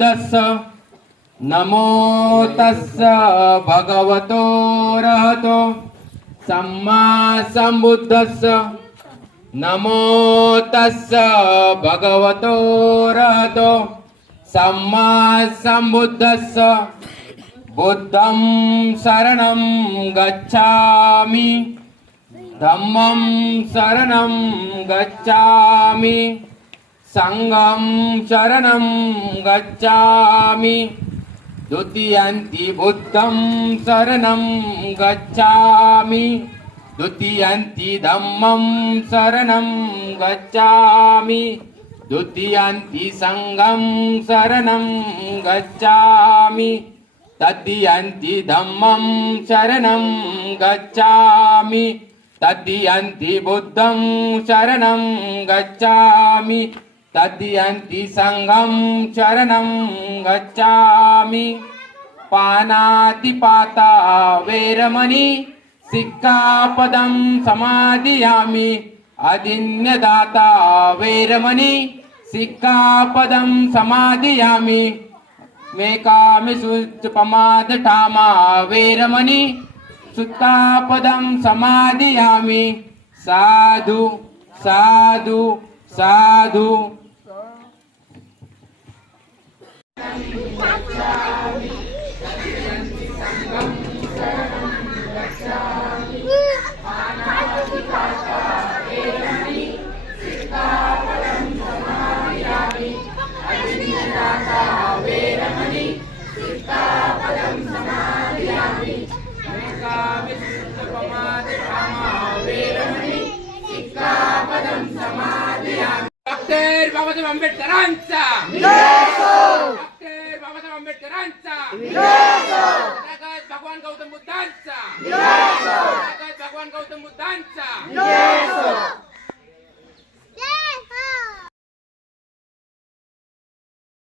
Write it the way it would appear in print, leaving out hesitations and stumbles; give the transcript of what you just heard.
तस्स नमो तस्स भगवतो रहतो सम्मा संबुद्धस्स नमो तस्स भगवतो रहतो सम्मा संबुद्धस्स बुद्धं शरणं गच्छामि धम्मं शरणं गच्छामि संघं शरणं गच्छामि द्वितीयंति बुद्धं शरणं गच्छामि द्वितीयंति धम्मं शरणं गच्छामि द्वितीयंति संघं शरणं गच्छामि तृतीयंति धम्मं शरणं गच्छामि तृतीयंति बुद्धं शरणं गच्छामि तृतीयंति संघं शरणं गच्छामि पानातिपाता वैरमणि सिक्खापदं समादियामि अदिन्यदाता वैरमणि सिक्खापदं समादियामि मेकामि सुपमादठामा वैरमणि सुत्तापदं समादियामि साधु साधु साधु डॉक्टर बाबासाहेब आंबेडकरांचा डॉक्टर बाबासाहेब आंबेडकरांचा भगवान गौतम बुद्धांचा